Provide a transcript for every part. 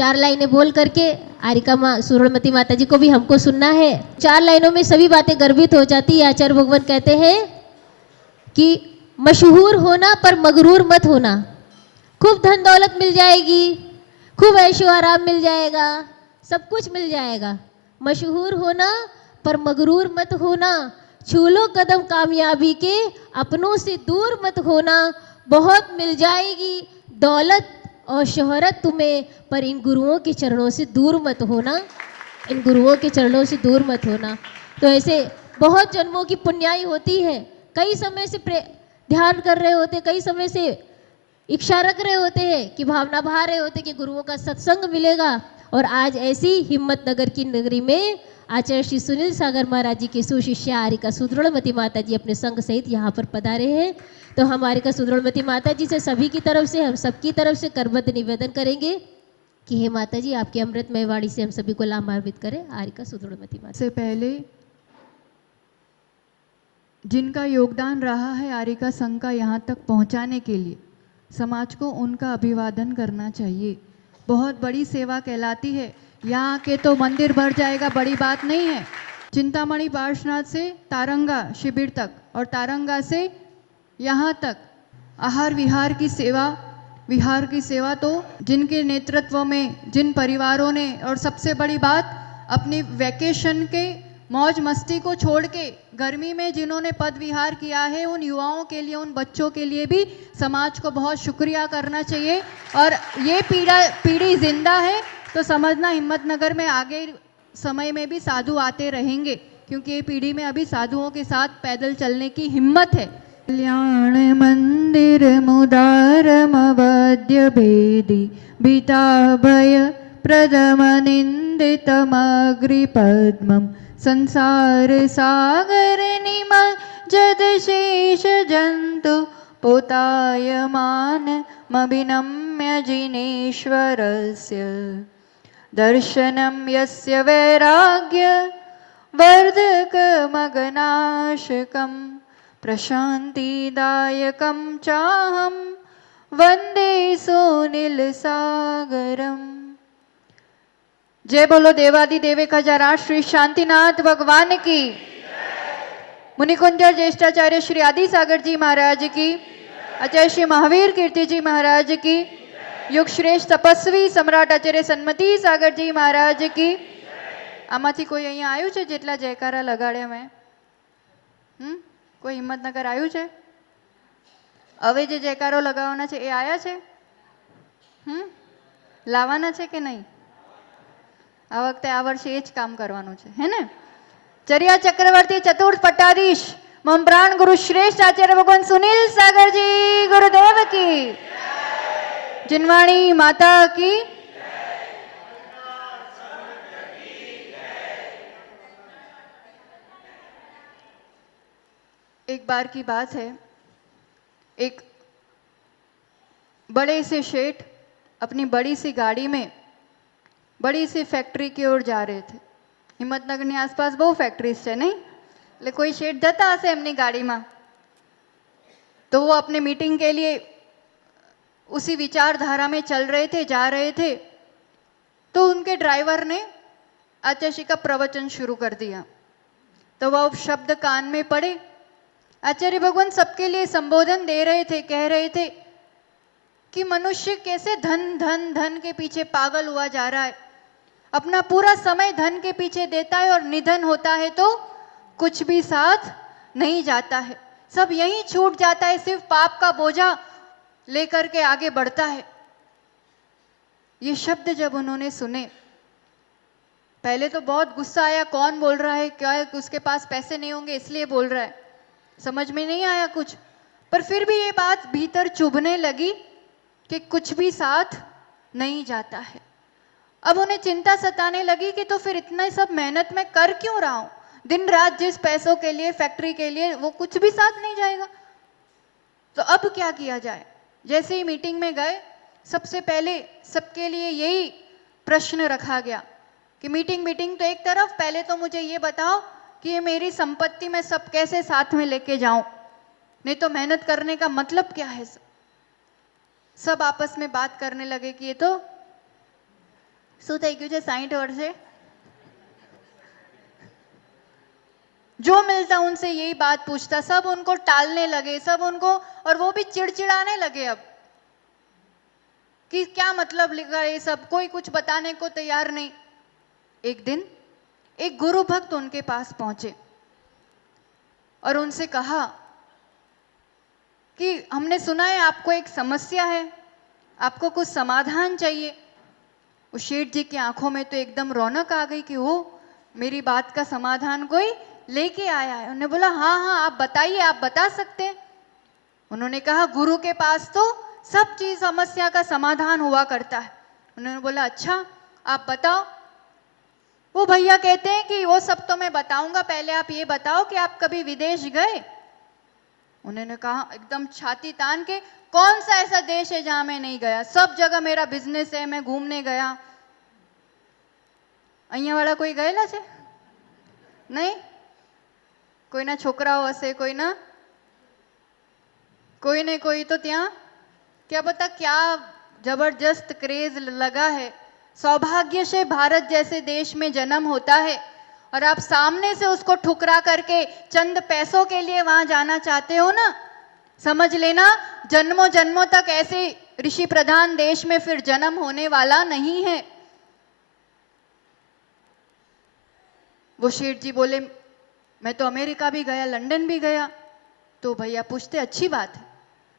4 लाइनें बोल करके आरिका माँ सुवर्णमती माता जी को भी हमको सुनना है। 4 लाइनों में सभी बातें गर्भित हो जाती है। आचार्य भगवान कहते हैं कि मशहूर होना पर मगरूर मत होना। खूब धन दौलत मिल जाएगी, खूब ऐशो आराम मिल जाएगा, सब कुछ मिल जाएगा। मशहूर होना पर मगरूर मत होना। छू लो कदम कामयाबी के, अपनों से दूर मत होना। बहुत मिल जाएगी दौलत और शोहरत तुम्हें, पर इन गुरुओं के चरणों से दूर मत होना। इन गुरुओं के चरणों से दूर मत होना। तो ऐसे बहुत जन्मों की पुण्याई होती है। कई समय से ध्यान कर रहे होते, कई समय से इच्छा रख रहे होते हैं कि भावना बहा रहे होते कि गुरुओं का सत्संग मिलेगा। और आज ऐसी हिम्मतनगर की नगरी में आचार्य श्री सुनील सागर महाराज जी के सुशिष्या आरिका सुदृढ़मती माता जी अपने संग सहित यहाँ पर पधारे हैं। तो हम आरिका सुदृढ़मती माता जी से सभी की तरफ से, हम सबकी तरफ से करबद्ध निवेदन करेंगे कि हे माता जी, आपकी अमृतमय वाणी से हम सभी को लाभान्वित करें। आरिका सुदृढ़मती माता से पहले जिनका योगदान रहा है आरिका संघ का यहाँ तक पहुँचाने के लिए, समाज को उनका अभिवादन करना चाहिए। बहुत बड़ी सेवा कहलाती है। यहाँ के तो मंदिर भर जाएगा, बड़ी बात नहीं है। चिंतामणि पार्श्वनाथ से तारंगा शिविर तक और तारंगा से यहाँ तक आहार विहार की सेवा तो जिनके नेतृत्व में, जिन परिवारों ने, और सबसे बड़ी बात अपनी वैकेशन के मौज मस्ती को छोड़ के गर्मी में जिन्होंने पद विहार किया है, उन युवाओं के लिए, उन बच्चों के लिए भी समाज को बहुत शुक्रिया करना चाहिए। और ये पीढ़ी जिंदा है तो समझना हिम्मतनगर में आगे समय में भी साधु आते रहेंगे, क्योंकि ये पीढ़ी में अभी साधुओं के साथ पैदल चलने की हिम्मत है। कल्याण मंदिर मुदारम वद्य भेदी भीताभय प्रदम निंदितमग्रि पद्मम संसार सागर निमज्जद शेष जंतु पोतायमान मभिनम्य जिनेश्वरस्य दर्शनं यस्य वैराग्य वर्धकमगनाशकं प्रशान्तिदायकं चाहं वंदे सुनील सागरम। जय बोलो देवादि देवे खजाराज श्री शांतिनाथ भगवान की। मुनिकुंज ज्येष्ठाचार्य श्री आदि सागर जी महाराज की। आचार्य श्री महावीर कीर्ति जी महाराज की। युग श्रेष्ठ तपस्वी सम्राट आचार्य सन्मति सागर जी महाराज की। आमाथी कोई अहींया आयु छे जेटला जयकारा लगाड्या मैं? कोई हिम्मतनगर आयु छे? हवे जे जयकारो लगाववाना छे ए आया छे? लावाना छे के नहीं? आ वखते आ वर्षे ए ज काम करवानुं छे, है ने? चर्या चक्रवर्ती चतुर्थ पट्टाधीश मम प्राण गुरु श्रेष्ठ आचार्य भगवान सुनील सागर जी गुरुदेव की। जिनवाणी माता की। एक बार की बात है, एक बड़े से शेठ अपनी बड़ी सी गाड़ी में बड़ी सी फैक्ट्री की ओर जा रहे थे। हिम्मतनगर ની आसपास बहु फैक्ट्रीज છે नहीं, એટલે कोई शेठ जता हसे एमनी गाड़ी में, तो वो अपने मीटिंग के लिए उसी विचारधारा में चल रहे थे, जा रहे थे। तो उनके ड्राइवर ने आचार्य श्री का प्रवचन शुरू कर दिया। तो वह शब्द कान में पड़े। आचार्य भगवान सबके लिए संबोधन दे रहे थे, कह रहे थे कि मनुष्य कैसे धन धन धन के पीछे पागल हुआ जा रहा है, अपना पूरा समय धन के पीछे देता है और निधन होता है तो कुछ भी साथ नहीं जाता है, सब यहीं छूट जाता है, सिर्फ पाप का बोझा लेकर के आगे बढ़ता है। ये शब्द जब उन्होंने सुने, पहले तो बहुत गुस्सा आया, कौन बोल रहा है, क्या है, उसके पास पैसे नहीं होंगे इसलिए बोल रहा है, समझ में नहीं आया कुछ। पर फिर भी ये बात भीतर चुभने लगी कि कुछ भी साथ नहीं जाता है। अब उन्हें चिंता सताने लगी कि तो फिर इतना सब मेहनत में कर क्यों रहा हूं, दिन रात जिस पैसों के लिए, फैक्ट्री के लिए, वो कुछ भी साथ नहीं जाएगा, तो अब क्या किया जाए। जैसे ही मीटिंग में गए, सबसे पहले सबके लिए यही प्रश्न रखा गया कि मीटिंग तो एक तरफ, पहले तो मुझे ये बताओ कि ये मेरी संपत्ति मैं सब कैसे साथ में लेके जाऊं, नहीं तो मेहनत करने का मतलब क्या है। सब आपस में बात करने लगे कि ये तो શું થઈ ગયું છે 60 વર્ષે? जो मिलता उनसे यही बात पूछता, सब उनको टालने लगे, सब उनको, और वो भी चिड़चिड़ाने लगे अब कि क्या मतलब लिखा ये सब, कोई कुछ बताने को तैयार नहीं। एक दिन एक गुरु भक्त उनके पास पहुंचे और उनसे कहा कि हमने सुना है आपको एक समस्या है, आपको कुछ समाधान चाहिए। उस शेठ जी की आंखों में तो एकदम रौनक आ गई कि वो मेरी बात का समाधान कोई लेके आया है। उन्होंने बोला हाँ हाँ आप बताइए, आप बता सकते हैं। उन्होंने कहा गुरु के पास तो सब चीज समस्या का समाधान हुआ करता है। उन्होंने बोला अच्छा आप बताओ। वो भैया कहते हैं कि वो सब तो मैं बताऊंगा, पहले आप ये बताओ कि आप कभी विदेश गए? उन्होंने कहा एकदम छाती तान के, कौन सा ऐसा देश है जहां मैं नहीं गया, सब जगह मेरा बिजनेस है, मैं घूमने गया। અહીંયા વાળા કોઈ ગયેલા છે? નહીં? કોઈના છોકરાઓ હશે, कोई ने कोई तो ત્યાં क्या पता क्या जबरदस्त क्रेज लगा है। सौभाग्य से भारत जैसे देश में जन्म होता है और आप सामने से उसको ठुकरा करके चंद पैसों के लिए वहां जाना चाहते हो ना, समझ लेना जन्मों जन्मों तक ऐसे ऋषि प्रधान देश में फिर जन्म होने वाला नहीं है। वो शेठ जी बोले मैं तो अमेरिका भी गया, लंदन भी गया। तो भैया पूछते अच्छी बात है,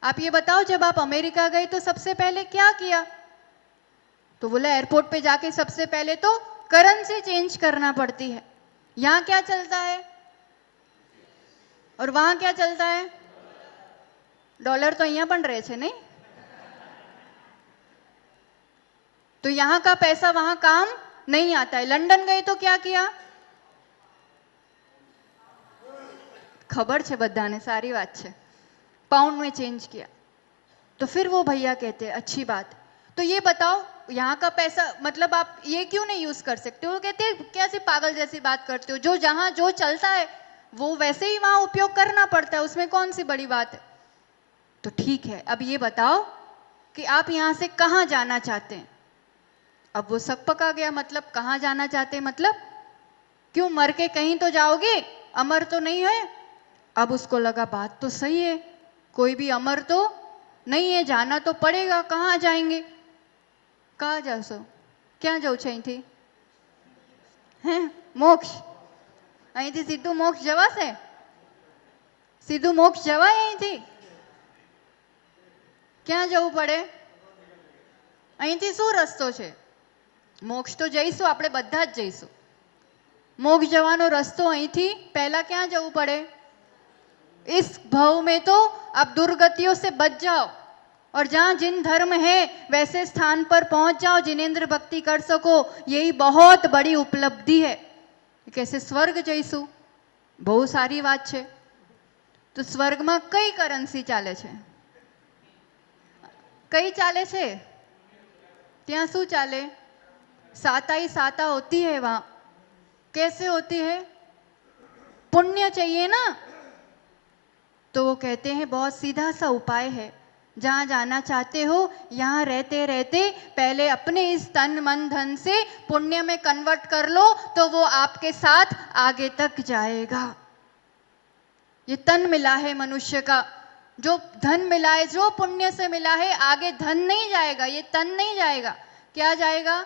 आप ये बताओ जब आप अमेरिका गए तो सबसे पहले क्या किया? तो बोला एयरपोर्ट पे जाके सबसे पहले तो करेंसी चेंज करना पड़ती है। यहाँ क्या चलता है और वहां क्या चलता है? डॉलर तो અહીંયા પણ રહે છે नहीं? तो यहाँ का पैसा वहां काम नहीं आता है। लंदन गए तो क्या किया? खबर छे बधाने, सारी बात छे, पाउंड में चेंज किया। तो फिर वो भैया कहते हैं अच्छी बात, तो ये बताओ यहाँ का पैसा मतलब आप ये क्यों नहीं यूज कर सकते हो? कहते हैं कैसी पागल जैसी बात करते हो, जो जहां जो चलता है वो वैसे ही वहां उपयोग करना पड़ता है, उसमें कौन सी बड़ी बात है। तो ठीक है अब ये बताओ कि आप यहाँ से कहाँ जाना चाहते हैं? अब वो सब पका गया, मतलब कहाँ जाना चाहते हैं, मतलब क्यों मर के कहीं तो जाओगे, अमर तो नहीं है। अब उसको लगा बात तो सही है, कोई भी अमर तो नहीं है, जाना तो पड़ेगा। कहाँ जाएंगे? कहाँ जाओ? क्या जाओ छे અહીંથી? હે મોક્ષ? અહીંથી સીધું મોક્ષ જવાશે? સીધું મોક્ષ જવાય અહીંથી? ક્યાં જવું પડે? અહીંથી શું રસ્તો છે? મોક્ષ તો જઈશું, આપણે બધા જ જઈશું। મોક્ષ જવાનો રસ્તો અહીંથી પહેલા ક્યાં જવું પડે? इस भव में तो आप दुर्गतियों से बच जाओ और जहां जिन धर्म है वैसे स्थान पर पहुंच जाओ, जिनेंद्र भक्ति कर सको, यही बहुत बड़ी उपलब्धि है। कैसे स्वर्ग जईसु, बहुत सारी बात है। तो स्वर्ग में कई करंसी चाले छे? कई चाले छे? ત્યાં શું ચાલે? साता ही साता होती है वहां। कैसे होती है? पुण्य चाहिए ना। तो वो कहते हैं बहुत सीधा सा उपाय है, जहां जाना चाहते हो यहाँ रहते रहते पहले अपने इस तन मन धन से पुण्य में कन्वर्ट कर लो, तो वो आपके साथ आगे तक जाएगा। ये तन मिला है मनुष्य का, जो धन मिला है, जो पुण्य से मिला है, आगे धन नहीं जाएगा, ये तन नहीं जाएगा। क्या जाएगा?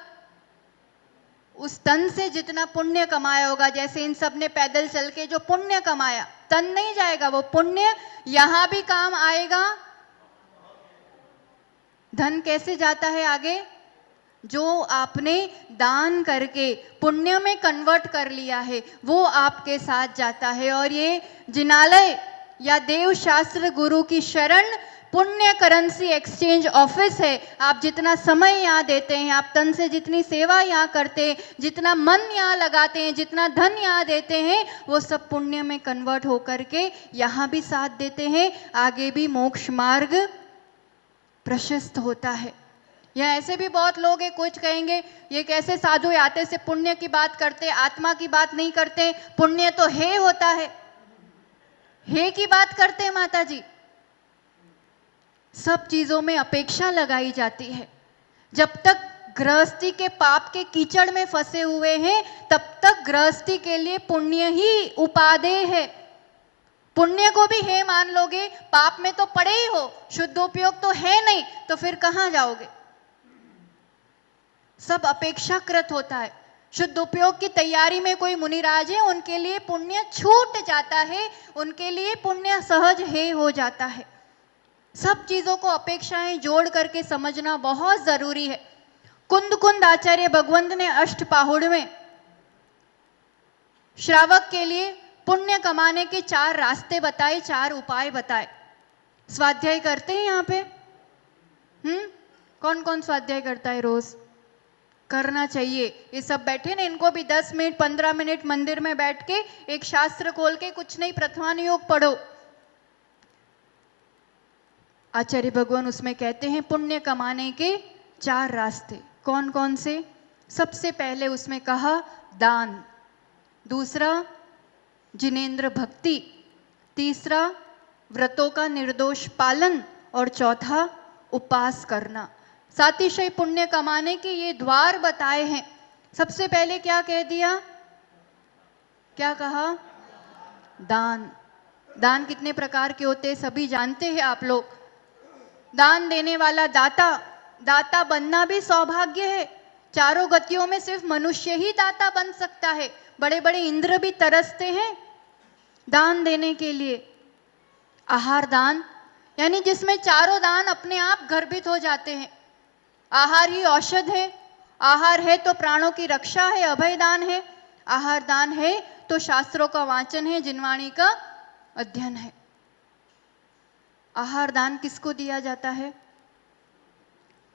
उस तन से जितना पुण्य कमाया होगा, जैसे इन सब ने पैदल चल के जो पुण्य कमाया, तन नहीं जाएगा, वो पुण्य यहां भी काम आएगा। धन कैसे जाता है आगे? जो आपने दान करके पुण्य में कन्वर्ट कर लिया है वो आपके साथ जाता है। और ये जिनालय या देव शास्त्र गुरु की शरण पुण्य करेंसी एक्सचेंज ऑफिस है। आप जितना समय यहाँ देते हैं, आप तन से जितनी सेवा यहाँ करते हैं, जितना मन यहाँ लगाते हैं, जितना धन यहाँ देते हैं, वो सब पुण्य में कन्वर्ट होकर के यहाँ भी साथ देते हैं, आगे भी मोक्ष मार्ग प्रशस्त होता है। यहाँ ऐसे भी बहुत लोग हैं, कुछ कहेंगे ये कैसे साधु आते से पुण्य की बात करते, आत्मा की बात नहीं करते, पुण्य तो हे होता है, हे की बात करते हैं माता जी। सब चीजों में अपेक्षा लगाई जाती है। जब तक गृहस्थी के पाप के कीचड़ में फंसे हुए हैं, तब तक गृहस्थी के लिए पुण्य ही उपादेय है। पुण्य को भी है मान लोगे, पाप में तो पड़े ही हो, शुद्ध उपयोग तो है नहीं, तो फिर कहां जाओगे? सब अपेक्षाकृत होता है। शुद्ध उपयोग की तैयारी में कोई मुनिराज है, उनके लिए पुण्य छूट जाता है, उनके लिए पुण्य सहज है हो जाता है। सब चीजों को अपेक्षाएं जोड़ करके समझना बहुत जरूरी है। कुंद कुंद आचार्य भगवंत ने अष्टपाहुड़ में श्रावक के लिए पुण्य कमाने के 4 रास्ते बताए, 4 उपाय बताए। स्वाध्याय करते हैं यहाँ पे? कौन कौन स्वाध्याय करता है? रोज करना चाहिए। ये सब बैठे ना, इनको भी 10 मिनट 15 मिनट मंदिर में बैठ के एक शास्त्र खोल के, कुछ नहीं, प्रथमान योग पढ़ो। आचार्य भगवान उसमें कहते हैं पुण्य कमाने के 4 रास्ते। कौन कौन से? सबसे पहले उसमें कहा दान, दूसरा जिनेंद्र भक्ति, तीसरा व्रतों का निर्दोष पालन, और चौथा उपवास करना। सातिशय पुण्य कमाने के ये द्वार बताए हैं। सबसे पहले क्या कह दिया? क्या कहा? दान। दान कितने प्रकार के होते हैं सभी जानते हैं आप लोग। दान देने वाला दाता, दाता बनना भी सौभाग्य है। 4 गतियों में सिर्फ मनुष्य ही दाता बन सकता है। बड़े बड़े इंद्र भी तरसते हैं दान देने के लिए। आहार दान, यानी जिसमें 4 दान अपने आप गर्भित हो जाते हैं। आहार ही औषध है, आहार है तो प्राणों की रक्षा है, अभय दान है। आहार दान है तो शास्त्रों का वाचन है, जिनवाणी का अध्ययन है। आहार दान किसको दिया जाता है?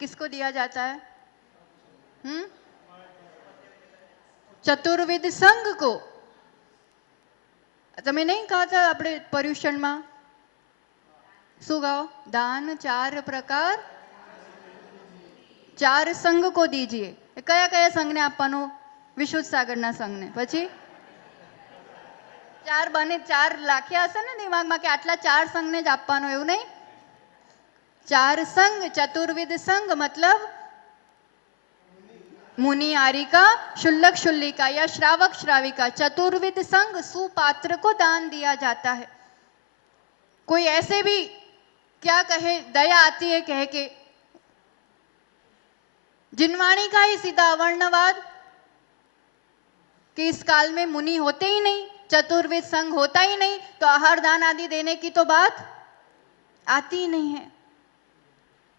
किसको दिया जाता है? चतुर्विध संघ को। તમે નહીં કહતા આપણે પર્યુષણમાં શું ગાઓ? દાન 4 પ્રકાર 4 સંઘ को दीजिए। કયા કયા સંઘને આપવાનું? વિશુદ્ધ સાગરના સંઘને। પછી 4 બને 4 લાખ્યા હશે ને દિમાગમાં કે આટલા 4 સંઘને જ આપવાનો, એવું નહીં। 4 संघ, चतुर्विध संघ मतलब मुनि आरिका, शुल्लक शुल्लिका या श्रावक श्राविका, चतुर्विध संघ सुपात्र को दान दिया जाता है। कोई ऐसे भी क्या कहे, दया आती है कह के, जिनवाणी का ही सीधा वर्णवाद कि इस काल में मुनि होते ही नहीं, चतुर्विध संघ होता ही नहीं, तो आहार दान आदि देने की तो बात आती ही नहीं है।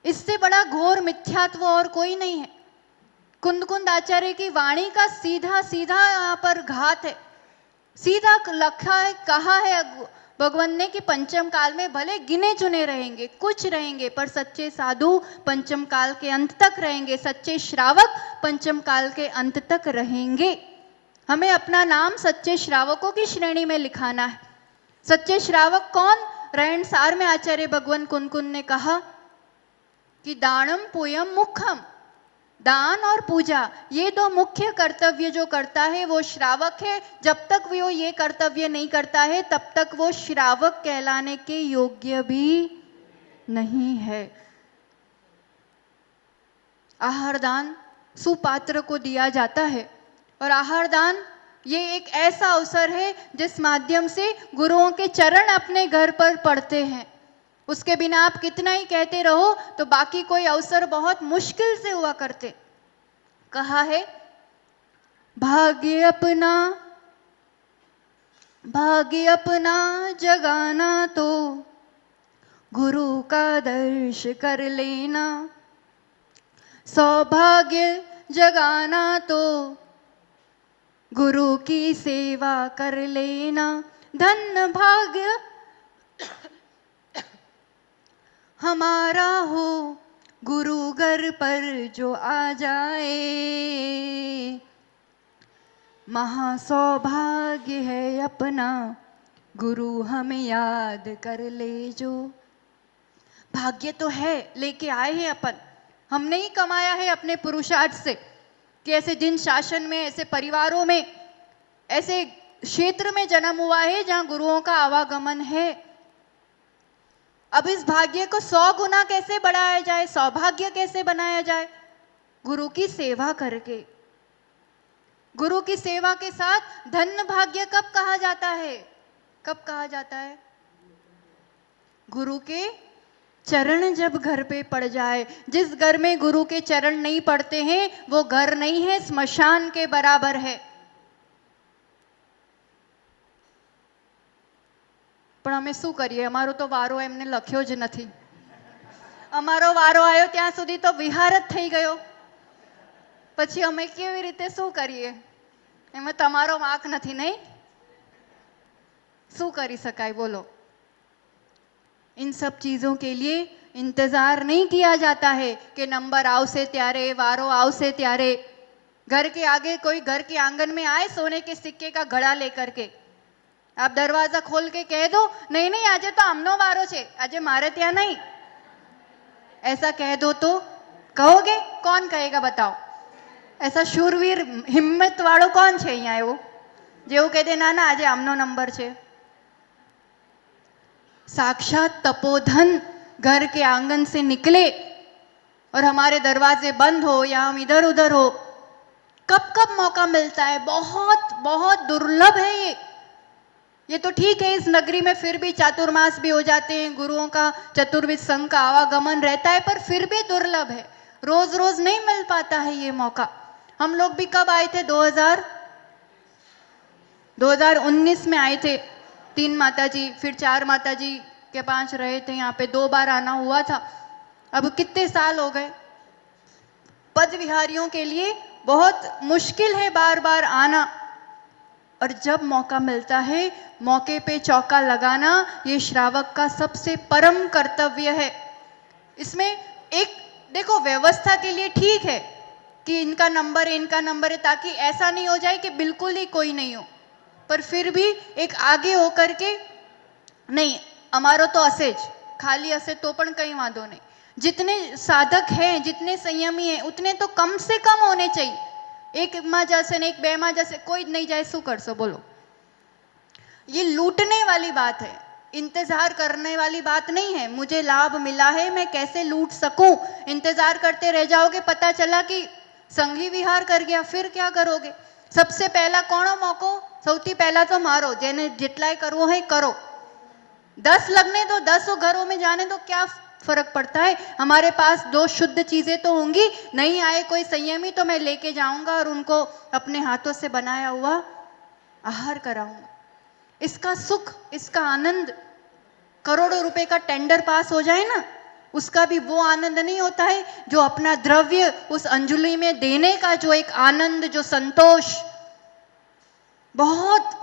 इससे बड़ा घोर मिथ्यात्व और कोई नहीं है। कुंद कुंद आचार्य की वाणी का सीधा सीधा यहाँ पर घात है। सीधा लखा है, कहा है भगवान ने कि पंचम काल में भले गिने चुने रहेंगे, कुछ रहेंगे, पर सच्चे साधु पंचम काल के अंत तक रहेंगे, सच्चे श्रावक पंचम काल के अंत तक रहेंगे। हमें अपना नाम सच्चे श्रावकों की श्रेणी में लिखाना है। सच्चे श्रावक कौन? रहन सार में आचार्य भगवान कुंद कुंद ने कहा कि दानम पूयम मुखम, दान और पूजा ये 2 मुख्य कर्तव्य जो करता है वो श्रावक है। जब तक वो ये कर्तव्य नहीं करता है तब तक वो श्रावक कहलाने के योग्य भी नहीं है। आहार दान सुपात्र को दिया जाता है, और आहार दान ये एक ऐसा अवसर है जिस माध्यम से गुरुओं के चरण अपने घर पर पड़ते हैं। उसके बिना आप कितना ही कहते रहो तो बाकी कोई अवसर बहुत मुश्किल से हुआ करते। कहा है भाग्य अपना जगाना तो गुरु का दर्श कर लेना, सौभाग्य जगाना तो गुरु की सेवा कर लेना, धन्य भाग्य हमारा हो गुरु घर पर जो आ जाए, महासौभाग्य है अपना गुरु हमें याद कर ले जो। भाग्य तो है, लेके आए हैं अपन, हमने ही कमाया है अपने पुरुषार्थ से कि ऐसे दिन शासन में, ऐसे परिवारों में, ऐसे क्षेत्र में जन्म हुआ है जहां गुरुओं का आवागमन है। अब इस भाग्य को 100 गुना कैसे बढ़ाया जाए, सौभाग्य कैसे बनाया जाए, गुरु की सेवा करके। गुरु की सेवा के साथ धन्य भाग्य कब कहा जाता है? कब कहा जाता है? गुरु के चरण जब घर पे पड़ जाए। जिस घर में गुरु के चरण नहीं पड़ते हैं वो घर नहीं है, स्मशान के बराबर है। પણ અમે શું કરીએ, અમારો તો વારો એમને લખ્યો જ નથી. અમારો વારો આવ્યો ત્યાં સુધી તો વિહાર જ થઈ ગયો. પછી અમે કેવી રીતે શું કરીએ? એમાં તમારો વાંક નથી, નહીં? શું કરી શકાય બોલો? इन सब चीजों के लिए इंतजार नहीं किया जाता है कि नंबर आवसे त्यारे, वारो आवसे त्यारे। घर के आगे कोई घर के आंगन में आए सोने के सिक्के का घड़ा लेकर के, आप दरवाजा खोल के कह दो नहीं नहीं आज तो आमनो वारो छे, आज मारे त्या नहीं, ऐसा कह दो तो कहोगे? कौन कहेगा बताओ? ऐसा शूरवीर हिम्मत वालों कौन छे अहींया एवो जेवो कह दे ना ना आज आमनो नंबर छे? साक्षात तपोधन घर के आंगन से निकले और हमारे दरवाजे बंद हो या हम इधर उधर हो, कब कब मौका मिलता है। बहुत बहुत दुर्लभ है ये तो ठीक है, इस नगरी में फिर भी चातुर्मास भी हो जाते हैं, गुरुओं का चतुर्विध संघ का आवागमन रहता है, पर फिर भी दुर्लभ है, रोज रोज नहीं मिल पाता है ये मौका। हम लोग भी कब आए थे? 2019 में आए थे, 3 माताजी फिर 4 माताजी के 5 रहे थे यहाँ पे, 2 बार आना हुआ था। अब कितने साल हो गए। पद विहारियों के लिए बहुत मुश्किल है बार बार आना, और जब मौका मिलता है मौके पे चौका लगाना ये श्रावक का सबसे परम कर्तव्य है। इसमें एक देखो व्यवस्था के लिए ठीक है कि इनका नंबर है, ताकि ऐसा नहीं हो जाए कि बिल्कुल ही कोई नहीं हो, पर फिर भी एक आगे होकर के नहीं अमारो तो असे ज खाली असे तो पण कई वांधो नहीं। जितने साधक हैं, जितने संयमी हैं, उतने तो कम से कम होने चाहिए। एक मां जैसे ने एक 2 मां जैसे कोई नहीं जाए, शू करशो बोलो? ये लूटने वाली बात है, इंतजार करने वाली बात नहीं है। मुझे लाभ मिला है, मैं कैसे लूट सकूं? इंतजार करते रह जाओगे, पता चला कि संघी विहार कर गया, फिर क्या करोगे? सबसे पहला कोणो मौको? सौथी पहला तो मारो, जेने जितलाय करवो है करो। 10 लगने दो, 10 घरों में जाने दो, क्या फर्क पड़ता है? हमारे पास 2 शुद्ध चीजें तो होंगी। नहीं आए कोई संयमी तो मैं लेके जाऊंगा और उनको अपने हाथों से बनाया हुआ आहार कराऊंगा। इसका सुख, इसका आनंद, करोड़ों रुपए का टेंडर पास हो जाए ना, उसका भी वो आनंद नहीं होता है जो अपना द्रव्य उस अंजलि में देने का जो एक आनंद, जो संतोष। बहुत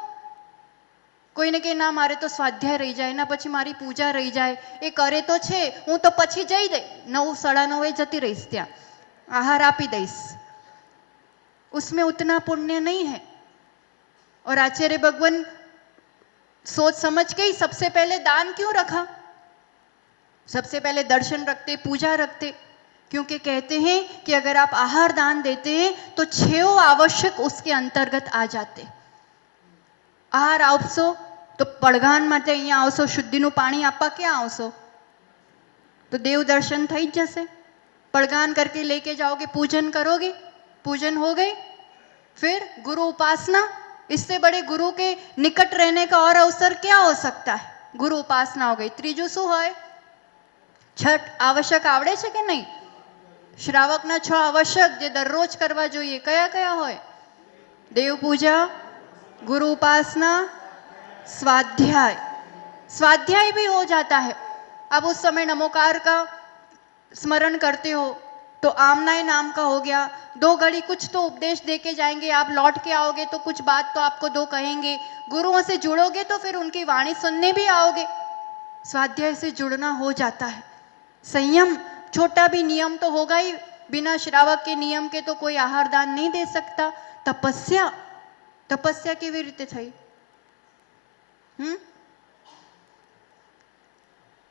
कोई ने के ना मारे तो स्वाध्याय रही जाए ना, પછી મારી પૂજા રહી જાય, એ કરે તો છે, હું તો પછી જઈ દઈ 9 સાડા 9 જતી રહીશ, ત્યાં આહાર આપી દઈશ, उसमें उतना पुण्य नहीं है। और आचार्य भगवान सोच समझ के ही सबसे पहले दान क्यों रखा? सबसे पहले दर्शन रखते, पूजा रखते, क्योंकि कहते हैं कि अगर आप आहार दान देते हैं तो 6 आवश्यक उसके अंतर्गत आ जाते। आहार आपशो तो પડઘાન માટે અહીંયા આવશો, શુદ્ધિનું પાણી આપવા ક્યાં આવશો? તો દેવ દર્શન થઈ જ જશે। પડઘાન करके लेके जाओगे, पूजन करोगे, पूजन हो गए। फिर गुरु उपासना, इससे बड़े गुरु के निकट रहने का और अवसर क्या हो सकता है? गुरु उपासना हो गई। ત્રીજું શું હોય? છઠ आवश्यक आवड़े છે કે નહીં? શ્રાવકના 6 आवश्यक જે દરરોજ કરવા જોઈએ કયા કયા હોય? દેવ પૂજા, गुरु उपासना, स्वाध्याय। स्वाध्याय भी हो जाता है। अब उस समय नमोकार का स्मरण करते हो तो आमनाय नाम का हो गया। 2 घड़ी कुछ तो उपदेश दे के जाएंगे, आप लौट के आओगे तो कुछ बात तो आपको 2 कहेंगे। गुरुओं से जुड़ोगे तो फिर उनकी वाणी सुनने भी आओगे। स्वाध्याय से जुड़ना हो जाता है। संयम, छोटा भी नियम तो होगा ही, बिना श्रावक के नियम के तो कोई आहार दान नहीं दे सकता। तपस्या, तपस्या केवी रीते थई?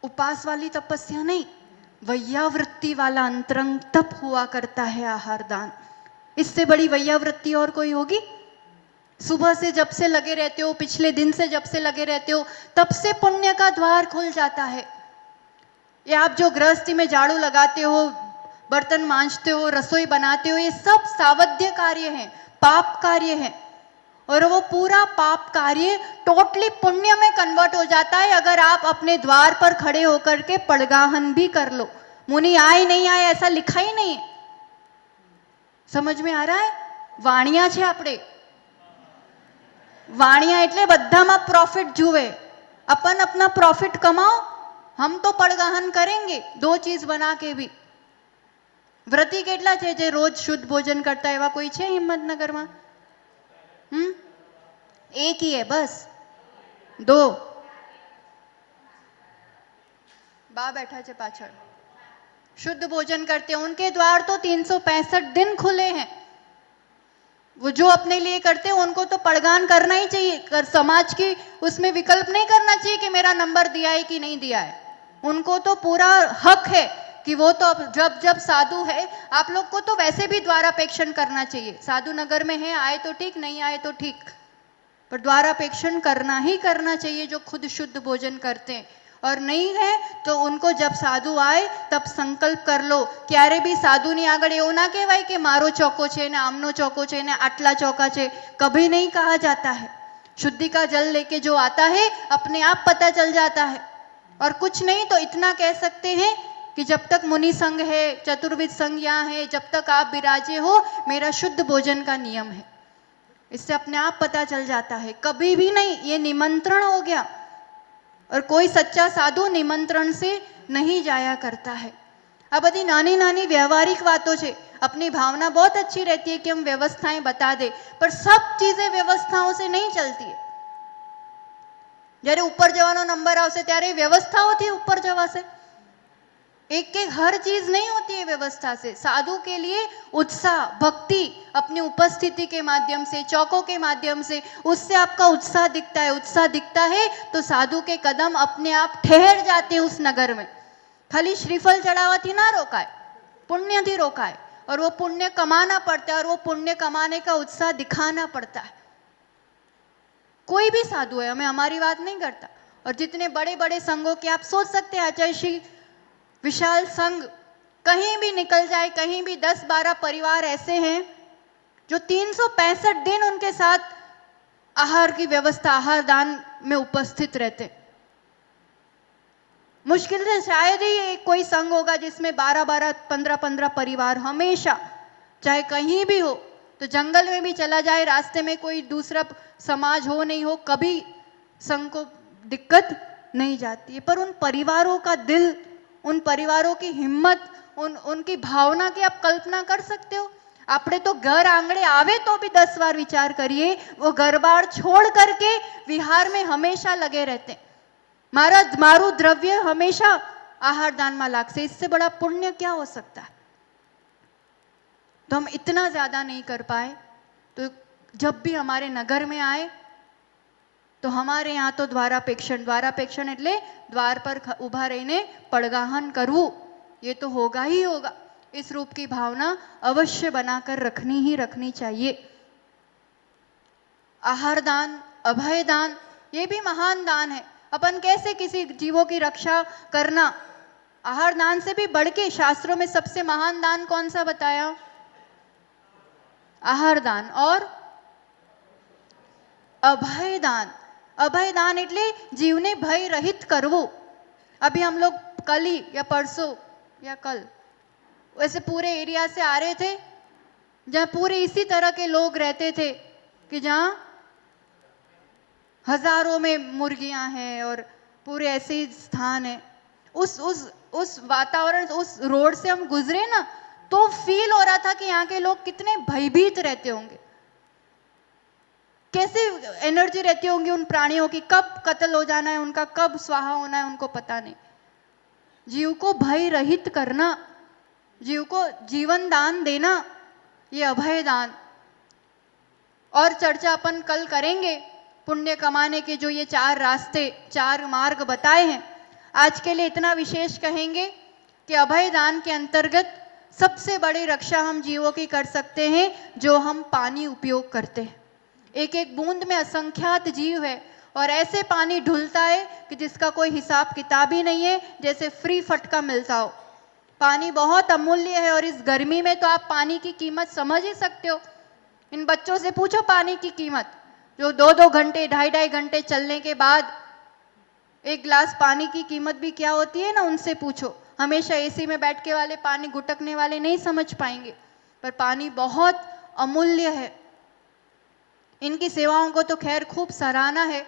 उपास वाली तपस्या नहीं, वैयावृत्ति वाला अंतरंग तप हुआ करता है आहार दान। इससे बड़ी वैयावृत्ति और कोई होगी? सुबह से जब से लगे रहते हो, पिछले दिन से जब से लगे रहते हो, तब से पुण्य का द्वार खुल जाता है। या आप जो गृहस्थी में झाड़ू लगाते हो, बर्तन मांजते हो, रसोई बनाते हो, ये सब सावध्य कार्य हैं, पाप कार्य हैं। और वो पूरा पाप कार्य टोटली पुण्य में कन्वर्ट हो जाता है अगर आप अपने द्वार पर खड़े होकर के पड़गाहन भी कर लो। मुनि आए नहीं आए ऐसा लिखा ही नहीं है। समझ में आ रहा है? वाणिया છે આપણે, वाणिया એટલે બધામાં प्रॉफिट जुए। अपन अपना प्रॉफिट कमाओ, हम तो पड़गाहन करेंगे 2 चीज बना के भी। व्रती કેટલા છે જે રોજ શુદ્ધ ભોજન કરતા? એવા કોઈ છે હિંમતનગરમાં? एक ही है बस, 2 बा बैठा છે पाछળ। शुद्ध भोजन करते हैं, उनके द्वार तो 365 दिन खुले हैं। वो जो अपने लिए करते हैं उनको तो पड़गान करना ही चाहिए। कर समाज की उसमें विकल्प नहीं करना चाहिए कि मेरा नंबर दिया है कि नहीं दिया है। उनको तो पूरा हक है कि वो तो जब जब साधु है, आप लोग को तो वैसे भी द्वारापेक्षण करना चाहिए। साधु नगर में है, आए तो ठीक, नहीं आए तो ठीक, पर द्वारापेक्षण करना ही करना चाहिए जो खुद शुद्ध भोजन करते हैं। और नहीं है तो उनको जब साधु आए तब संकल्प कर लो। क्यारे भी साधु ની આગળ એવું ના કહેવાય કે મારો ચોકો છે ને આમનો ચોકો છે ને આટલા ચોકા છે, कभी नहीं कहा जाता है। शुद्धि का जल लेके जो आता है अपने आप पता चल जाता है। और कुछ नहीं तो इतना कह सकते हैं कि जब तक मुनि संघ है, चतुर्विध संघ यहाँ है, जब तक आप विराजे हो, मेरा शुद्ध भोजन का नियम है। इससे अपने आप पता चल जाता है। कभी भी नहीं, ये निमंत्रण हो गया। और कोई सच्चा साधु निमंत्रण से नहीं जाया करता है। आ बधी नानी नानी व्यवहारिक बातों છે। अपनी भावना बहुत अच्छी रहती है कि हम व्यवस्थाएं बता दे, पर सब चीजें व्यवस्थाओं से नहीं चलती है। જ્યારે ऊपर જવાનો नंबर આવશે ત્યારે व्यवस्थाओं ऊपर જવાશે। एक एक हर चीज नहीं होती है व्यवस्था से। साधु के लिए उत्साह, भक्ति अपनी उपस्थिति के माध्यम से, चौकों के माध्यम से, उससे आपका उत्साह दिखता है। उत्साह दिखता है तो साधु के कदम अपने आप ठहर जाते हैं उस नगर में। खाली श्रीफल चढ़ावाथी ना रोकाए, पुण्य थी रोकाए। और वो पुण्य कमाना पड़ता है, और वो पुण्य कमाने का उत्साह दिखाना पड़ता है। कोई भी साधु है, हमें हमारी बात नहीं करता। और जितने बड़े बड़े संघों के आप सोच सकते हैं, आचार्य श्री विशाल संघ कहीं भी निकल जाए, कहीं भी 10-12 परिवार ऐसे हैं जो 365 दिन उनके साथ आहार की व्यवस्था, आहार दान में उपस्थित रहते। मुश्किल से शायद ही कोई संघ होगा जिसमें 12-12, 15-15 परिवार हमेशा, चाहे कहीं भी हो, तो जंगल में भी चला जाए, रास्ते में कोई दूसरा समाज हो नहीं हो, कभी संघ को दिक्कत नहीं जाती है। पर उन परिवारों का दिल, उन परिवारों की हिम्मत, उनकी भावना की आप कल्पना कर सकते हो? આપણે तो घर आंगणे आवे तो भी 10 बार विचार करिए। वो घर बार छोड़ करके विहार में हमेशा लगे रहते। मारू द्रव्य हमेशा आहार दान में लागसे, इससे बड़ा पुण्य क्या हो सकता है? तो हम इतना ज्यादा नहीं कर पाए। तो जब भी हमारे नगर में आए तो हमारे यहाँ तो द्वारापेक्षण એટલે द्वार पर उभा रहीने पड़गाहन करवू, ये तो होगा ही होगा। इस रूप की भावना अवश्य बनाकर रखनी ही रखनी चाहिए। आहार दान, अभय दान, ये भी महान दान है। अपन कैसे किसी जीवों की रक्षा करना, आहार दान से भी बढ़ के शास्त्रों में सबसे महान दान कौन सा बताया? आहार दान और अभय दान। अभय दान એટલે जीवने भय रहित करवो। अभी हम लोग कल ही या परसों या कल वैसे पूरे एरिया से आ रहे थे जहाँ पूरे इसी तरह के लोग रहते थे, कि जहाँ हजारों में मुर्गियां हैं और पूरे ऐसे ही स्थान है। उस वातावरण, उस रोड से हम गुजरे ना, तो फील हो रहा था कि यहाँ के लोग कितने भयभीत रहते होंगे, कैसे एनर्जी रहती होंगी उन प्राणियों की, कब कत्ल हो जाना है उनका, कब स्वाहा होना है उनको पता नहीं। जीव को भय रहित करना, जीव को जीवन दान देना, ये अभय दान। और चर्चा अपन कल करेंगे पुण्य कमाने के जो ये 4 रास्ते, 4 मार्ग बताए हैं। आज के लिए इतना विशेष कहेंगे कि अभय दान के अंतर्गत सबसे बड़ी रक्षा हम जीवों की कर सकते हैं जो हम पानी उपयोग करते हैं। एक एक बूंद में असंख्यात जीव है, और ऐसे पानी ढुलता है कि जिसका कोई हिसाब किताब ही नहीं है, जैसे फ्री फटका मिलता हो। पानी बहुत अमूल्य है और इस गर्मी में तो आप पानी की कीमत समझ ही सकते हो। इन बच्चों से पूछो पानी की कीमत, जो 2-2 घंटे 2.5-2.5 घंटे चलने के बाद एक गिलास पानी की कीमत भी क्या होती है ना, उनसे पूछो। हमेशा एसी में बैठ के वाले पानी गुटकने वाले नहीं समझ पाएंगे, पर पानी बहुत अमूल्य है। इनकी सेवाओं को तो खैर खूब सराहना है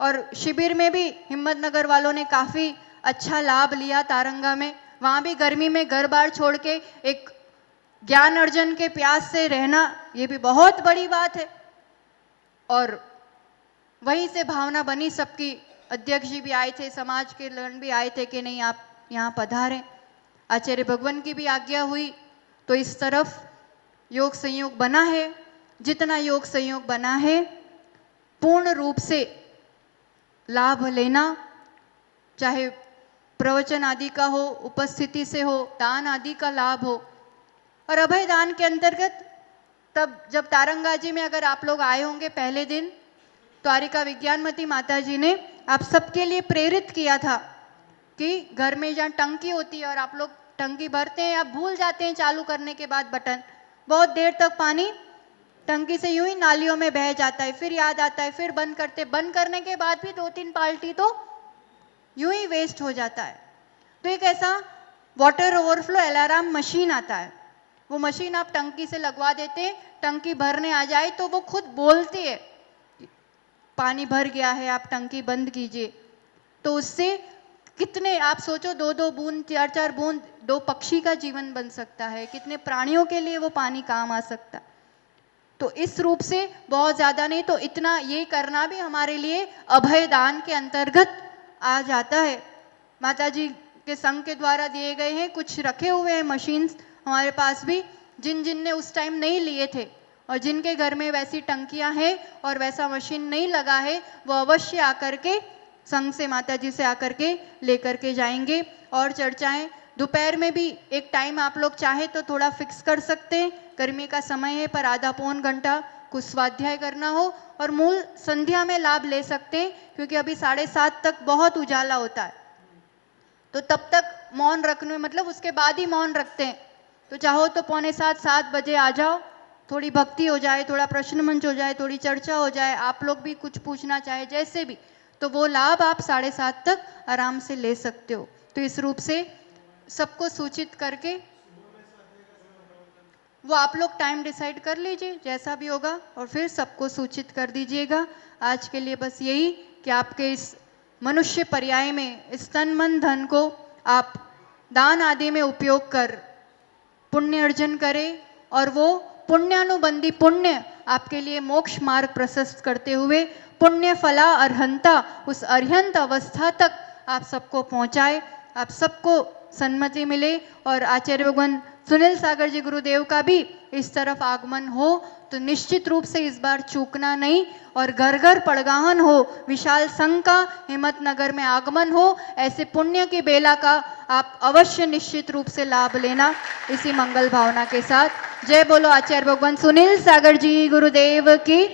और शिविर में भी हिम्मतनगर वालों ने काफ़ी अच्छा लाभ लिया। तारंगा में वहाँ भी गर्मी में घर बार छोड़ के एक ज्ञान अर्जन के प्यास से रहना, ये भी बहुत बड़ी बात है। और वहीं से भावना बनी सबकी। अध्यक्ष जी भी आए थे, समाज के लोग भी आए थे कि नहीं आप यहाँ पधारें। आचार्य भगवान की भी आज्ञा हुई तो इस तरफ योग संयोग बना है। जितना योग संयोग बना है पूर्ण रूप से लाभ लेना, चाहे प्रवचन आदि का हो, उपस्थिति से हो, दान आदि का लाभ हो। और अभय दान के अंतर्गत तब जब तारंगा जी में अगर आप लोग आए होंगे पहले दिन, द्वारिका विज्ञानमती माता जी ने आप सबके लिए प्रेरित किया था कि घर में जहाँ टंकी होती है और आप लोग टंकी भरते हैं, आप भूल जाते हैं चालू करने के बाद बटन, बहुत देर तक पानी टंकी से यूं ही नालियों में बह जाता है, फिर याद आता है, फिर बंद करते, बंद करने के बाद भी 2-3 बाल्टी तो यूं ही वेस्ट हो जाता है। तो एक ऐसा वाटर ओवरफ्लो अलार्म मशीन आता है, वो मशीन आप टंकी से लगवा देते हैं, टंकी भरने आ जाए तो वो खुद बोलती है पानी भर गया है, आप टंकी बंद कीजिए। तो उससे कितने आप सोचो 2-2 बूंद 4-4 बूंद 2 पक्षी का जीवन बन सकता है, कितने प्राणियों के लिए वो पानी काम आ सकता। तो इस रूप से बहुत ज़्यादा नहीं तो इतना ये करना भी हमारे लिए अभय दान के अंतर्गत आ जाता है। माता जी के संघ के द्वारा दिए गए हैं, कुछ रखे हुए हैं मशीन्स हमारे पास भी, जिन जिन ने उस टाइम नहीं लिए थे और जिनके घर में वैसी टंकियां हैं और वैसा मशीन नहीं लगा है, वो अवश्य आकर के संघ से माता जी से आकर के लेकर के जाएंगे। और चर्चाएं दोपहर में भी एक टाइम आप लोग चाहे तो थोड़ा फिक्स कर सकते हैं, गर्मी का समय है, पर आधा पौन घंटा कुछ स्वाध्याय करना हो और मूल संध्या में लाभ ले सकते हैं, क्योंकि अभी 7:30 तक बहुत उजाला होता है। तो तब तक मौन रखने, मतलब उसके बाद ही मौन रखते हैं। तो चाहो तो 6:45-7 बजे आ जाओ, थोड़ी भक्ति हो जाए, थोड़ा प्रश्न मंच हो जाए, थोड़ी चर्चा हो जाए, आप लोग भी कुछ पूछना चाहे जैसे भी, तो वो लाभ आप 7:30 तक आराम से ले सकते हो। तो इस रूप से सबको सूचित करके वो आप लोग टाइम डिसाइड कर लीजिए जैसा भी होगा और फिर सबको सूचित कर दीजिएगा। आज के लिए बस यही कि आपके इस मनुष्य पर्याय में इस तन मन धन को आप दान आदि में उपयोग कर पुण्य अर्जन करें और वो पुण्यानुबंधी पुण्य आपके लिए मोक्ष मार्ग प्रशस्त करते हुए पुण्य फला अर्हंता, उस अर्हंत अवस्था तक आप सबको पहुंचाए, आप सबको सन्मति मिले और आचार्य भगवान सुनील सागर जी गुरुदेव का भी इस तरफ आगमन हो तो निश्चित रूप से इस बार चूकना नहीं और घर घर पड़गाहन हो, विशाल संघ का हिम्मतनगर में आगमन हो, ऐसे पुण्य की बेला का आप अवश्य निश्चित रूप से लाभ लेना। इसी मंगल भावना के साथ जय बोलो आचार्य भगवान सुनील सागर जी गुरुदेव की।